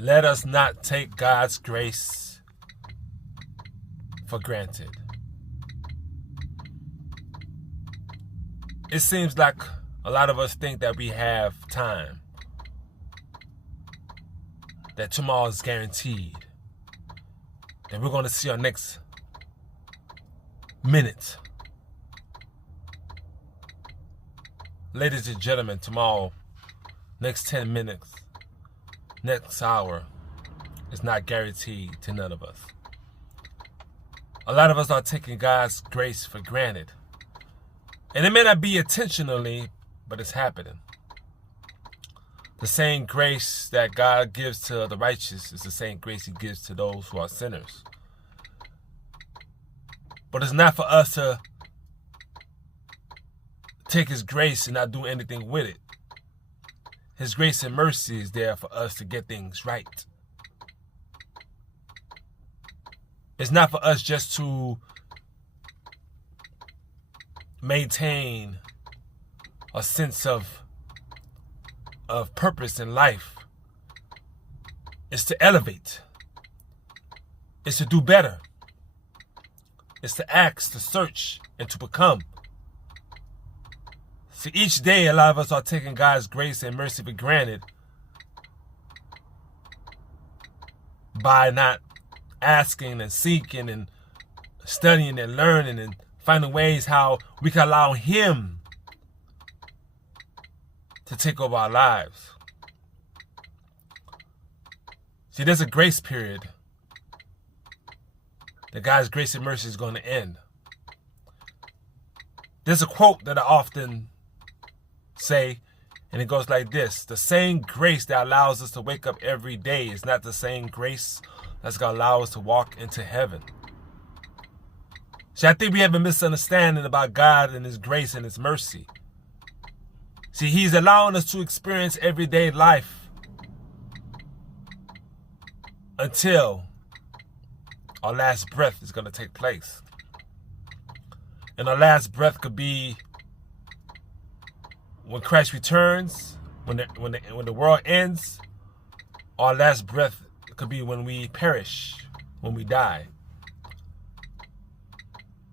Let us not take God's grace for granted. It seems like a lot of us think that we have time, that tomorrow is guaranteed, that we're going to see our next minute. Ladies and gentlemen, tomorrow, next 10 minutes, next hour is not guaranteed to none of us. A lot of us are taking God's grace for granted. And it may not be intentionally, but it's happening. The same grace that God gives to the righteous is the same grace He gives to those who are sinners. But it's not for us to take His grace and not do anything with it. His grace and mercy is there for us to get things right. It's not for us just to maintain a sense of purpose in life. It's to elevate. It's to do better. It's to ask, to search, and to become. See, each day a lot of us are taking God's grace and mercy for granted by not asking and seeking and studying and learning and finding ways how we can allow Him to take over our lives. See, there's a grace period that God's grace and mercy is going to end. There's a quote that I often say, and it goes like this: the same grace that allows us to wake up every day is not the same grace that's going to allow us to walk into heaven. See, I think we have a misunderstanding about God and His grace and His mercy. See, He's allowing us to experience everyday life until our last breath is going to take place. And our last breath could be when Christ returns, when the world ends. Our last breath could be when we perish, when we die.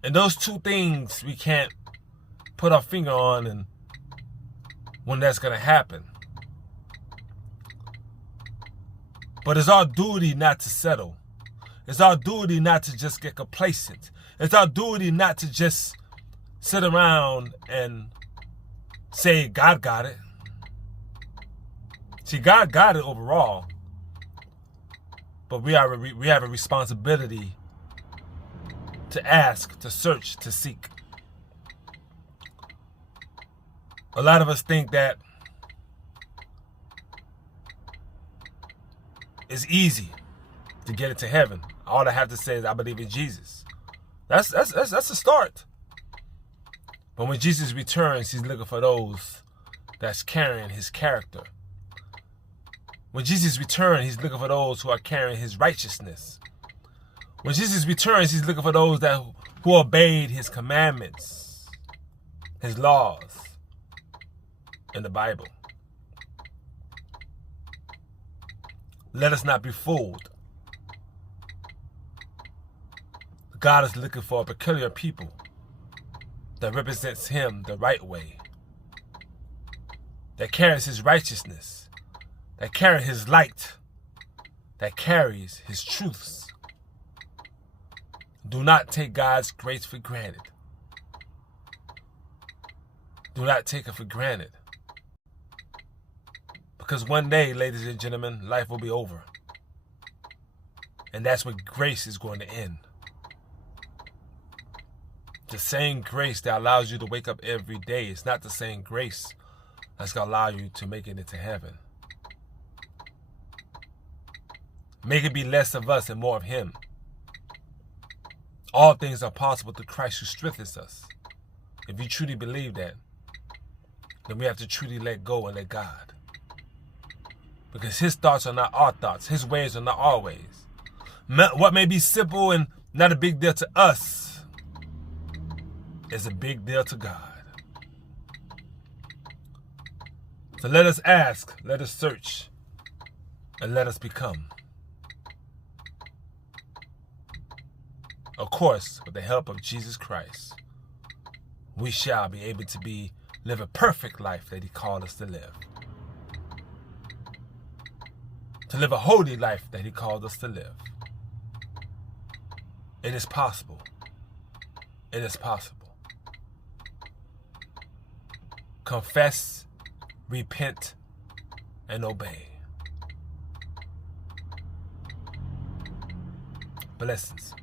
And those two things we can't put our finger on and when that's going to happen. But it's our duty not to settle. It's our duty not to just get complacent. It's our duty not to just sit around and say God got it. See, God got it overall. But we have a responsibility to ask, to search, to seek. A lot of us think that it's easy to get into heaven. All I have to say is I believe in Jesus. That's a start. But when Jesus returns, He's looking for those that's carrying His character. When Jesus returns, He's looking for those who are carrying His righteousness. When Jesus returns, He's looking for those who obeyed His commandments, His laws in the Bible. Let us not be fooled. God is looking for a peculiar people that represents Him the right way, that carries His righteousness, that carries His light, that carries His truths. Do not take God's grace for granted. Do not take it for granted. Because one day, ladies and gentlemen, life will be over. And that's where grace is going to end. The same grace that allows you to wake up every day is not the same grace that's going to allow you to make it into heaven. Make it be less of us and more of Him. All things are possible through Christ who strengthens us. If you truly believe that, then we have to truly let go and let God. Because His thoughts are not our thoughts. His ways are not our ways. What may be simple and not a big deal to us is a big deal to God. So let us ask, let us search, and let us become. Of course, with the help of Jesus Christ, we shall be able to live a perfect life that he called us to live. To live a holy life that he called us to live. It is possible. It is possible. Confess, repent, and obey. Blessings.